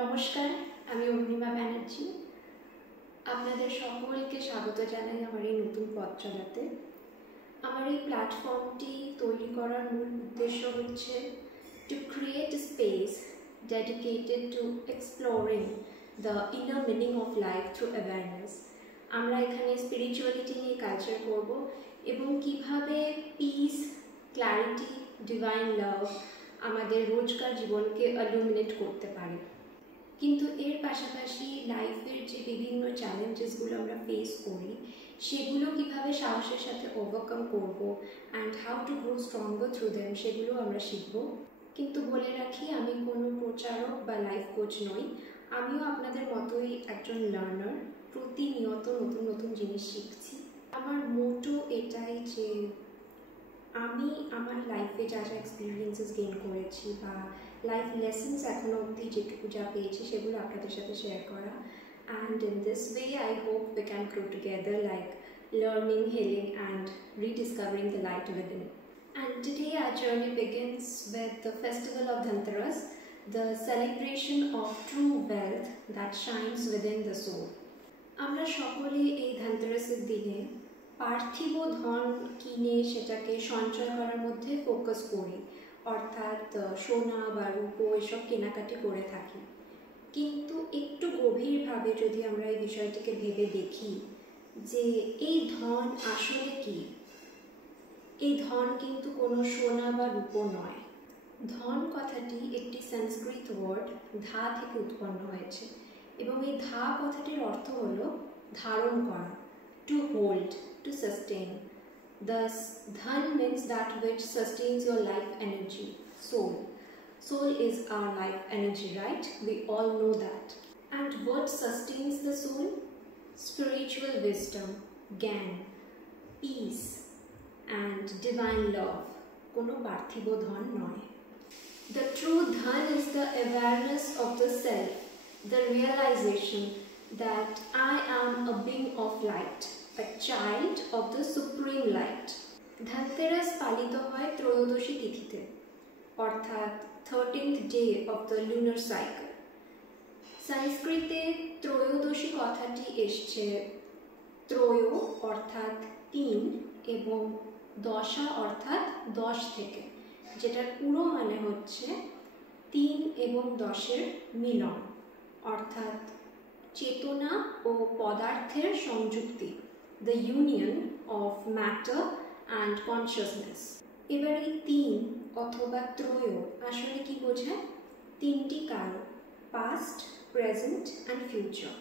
নমস্কার, আমি অরুণিমা ব্যানার্জি। আপনাদের সকলকে স্বাগত জানাই আমার এই নতুন পথ চলাতে। আমার এই প্ল্যাটফর্মটি তৈরি করার মূল উদ্দেশ্য হচ্ছে to create a space dedicated to exploring the inner meaning of life through awareness. আমরা এখানে স্পিরিচুয়ালিটি নিয়ে কালচার করব এবং কিভাবে পিস, ক্ল্যারিটি, ডিভাইন লাভ আমাদের রোজকার জীবনকে illuminate করতে পারে। কিন্তু এর পাশাপাশি লাইফের যে বিভিন্ন চ্যালেঞ্জেসগুলো আমরা ফেস করি সেগুলো কিভাবে সাহসের সাথে ওভারকাম করব and how to grow stronger through them সেগুলো আমরা শিখব। কিন্তু বলে রাখি, আমি কোনো প্রচারক বা লাইফ কোচ নই। আমিও আপনাদের মতোই একজন লার্নার, প্রতিনিয়ত নতুন নতুন জিনিস শিখছি। আমার মোটো এটাই যে আমি আমার লাইফে যা যা এক্সপিরিয়েন্সেস গেইন করেছি বা লাইফ লেসেন্স এখনও অবধি যেটুকু যা পেয়েছি সেগুলো আপনাদের সাথে শেয়ার করা। And in this way I hope we can grow together, like learning, healing and rediscovering the light within. And today our journey begins with the festival of Dhanteras, the celebration of true wealth that shines within the soul. আমরা সকলে এই ধানতেরাসের দিনে পার্থিব ধন কিনে সেটাকে সঞ্চয় করার মধ্যে ফোকাস করি, অর্থাৎ সোনা বা রূপো এসব কেনাকাটি করে থাকি। কিন্তু একটু গভীরভাবে যদি আমরা এই বিষয়টিকে ভেবে দেখি যে এই ধন আসলে কি, এই ধন কিন্তু কোনো সোনা বা রূপো নয়। ধন কথাটি একটি সংস্কৃত ওয়ার্ড ধা থেকে উৎপন্ন হয়েছে এবং এই ধা কথাটির অর্থ হলো ধারণ করা, to hold, to sustain. Thus, dhan means that which sustains your life energy, soul. Soul is our life energy, right? We all know that. And what sustains the soul? Spiritual wisdom, gyan, peace, and divine love. Kono parthibo dhan noy. The true dhan is the awareness of the self, the realization that I am a being of light, a child of the supreme light. Dhanteras palito hoy ত্রয়োদশী তিথিতে, অর্থাৎ 13th day of the lunar cycle. সংস্কৃতে ত্রয়োদশী কথাটি এসছে ত্রয় অর্থাৎ 3 এবং দশা অর্থাৎ 10 থেকে, যেটার পুরো মানে হচ্ছে 3 এবং 10-এর মিলন, অর্থাৎ চেতনা ও পদার্থের সংযুক্তি, the union of matter and consciousness. এবার এই 3 অথবা ত্রয় আসলে কি বোঝায়? 3টি কাল, পাস্ট, প্রেজেন্ট অ্যান্ড ফিউচার।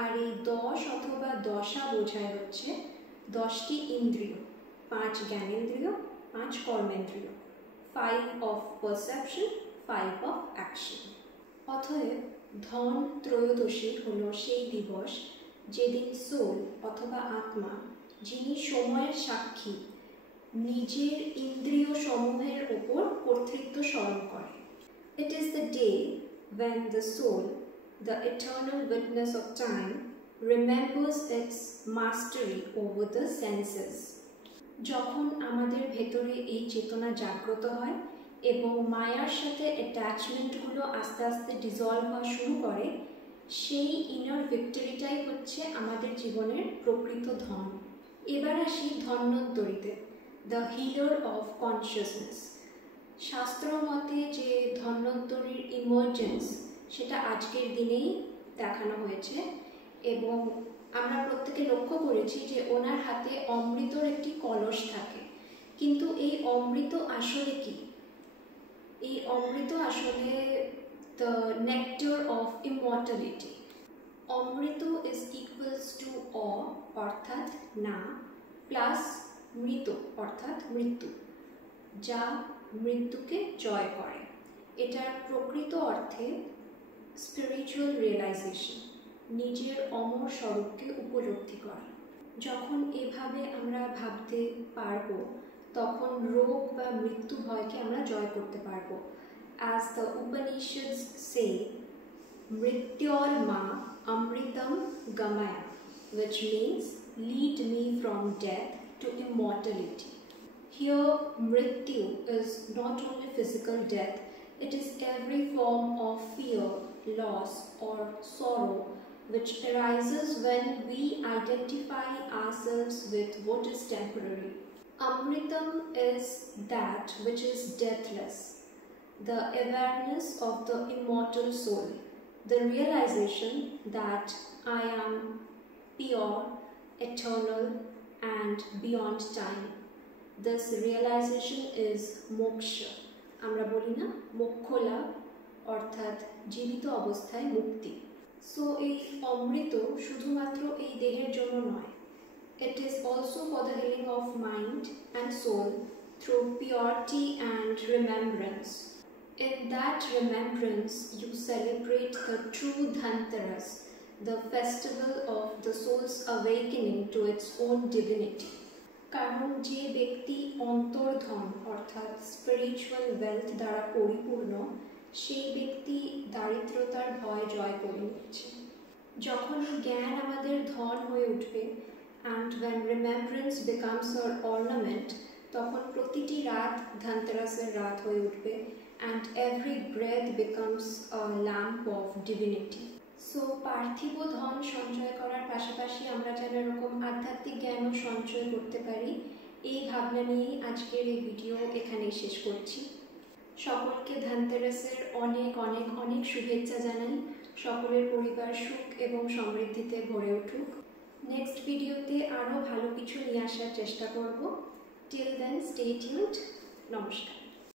আর এই 10 অথবা দশা বোঝায় হচ্ছে 10টি ইন্দ্রিয়, 5 জ্ঞানেন্দ্রিয়, 5 কর্মেন্দ্রিয়, 5 অফ পারসেপশন, 5 অফ অ্যাকশন। অতএব ধন ত্রয়োদশী হলো সেই দিবস যেদিন সোল অথবা আত্মা, যিনি সময়ের সাক্ষী, নিজের ইন্দ্রিয় সমূহের ওপর কর্তৃত্ব স্মরণ করে। It is the day when the soul, the eternal witness of time, remembers its mastery over the senses. যখন আমাদের ভেতরে এই চেতনা জাগ্রত হয় এবং মায়ার সাথে অ্যাটাচমেন্টগুলো আস্তে আস্তে ডিজলভ হওয়া শুরু করে, সেই ইনার ভিক্টরিটাই হচ্ছে আমাদের জীবনের প্রকৃত ধন। এবার আসি ধন্বন্তরীতে, দ্য হিলার অফ কনসিয়াসনেস। শাস্ত্র মতে যে ধন্বন্তরীর ইমার্জেন্স সেটা আজকের দিনেই দেখানো হয়েছে এবং আমরা প্রত্যেকে লক্ষ্য করেছি যে ওনার হাতে অমৃতর একটি কলস থাকে। কিন্তু এই অমৃত আসলে কি? এই অমৃত আসলে the nectar of immortality. Amrit is equals to অর্থাৎ না, প্লাস মৃত অর্থাৎ মৃত্যু, যা মৃত্যুকে জয় করে। এটার প্রকৃত অর্থে স্পিরিচুয়াল রিয়েলাইজেশন, নিজের অমর স্বরূপকে উপলব্ধি করা। যখন এভাবে আমরা ভাবতে পারবো তখন রোগ বা মৃত্যু ভয়কে আমরা জয় করতে পারবো। As the Upanishads say, Mrityor ma amritam gamaya, which means lead me from death to immortality. Here, mrityu is not only physical death, it is every form of fear, loss, or sorrow which arises when we identify ourselves with what is temporary. Amritam is that which is deathless, the awareness of the immortal soul, the realization that I am pure, eternal, and beyond time. This realization is moksha. আমরা বলি না মোক্ষ লাভ অর্থাৎ জীবিত অবস্থায় মুক্তি। So এই অমৃত শুধুমাত্র এই দেহের জন্য নয়। It is also for the healing of mind and soul through purity and remembrance. In that remembrance, you celebrate the true Dhanteras, the festival of the soul's awakening to its own divinity. কারণ যে ব্যক্তি অন্তর্ধন অর্থাৎ spiritual wealth দ্বারা পরিপূর্ণ, সেই ব্যক্তি দারিদ্রতার ভয় জয় করে নিচ্ছে। যখন জ্ঞান আমাদের ধন হয়ে উঠবে, and when remembrance becomes our ornament, তখন প্রতিটি রাত ধনতেরাসের রাত হয়ে উঠবে, and every breath becomes a lamp of divinity. So পার্থিব ধন সঞ্চয় করার পাশাপাশি আমরা যেন এরকম আধ্যাত্মিক জ্ঞানও সঞ্চয় করতে পারি, এই ভাবনা নিয়েই আজকের এই ভিডিও এখানেই শেষ করছি। সকলকে ধনতেরাসের অনেক অনেক অনেক শুভেচ্ছা জানাই। সকলের পরিবার সুখ এবং সমৃদ্ধিতে ভরে উঠুক। নেক্সট ভিডিওতে আরও ভালো কিছু নিয়ে আসার চেষ্টা করব। Till then stay tuned. নমস্কার।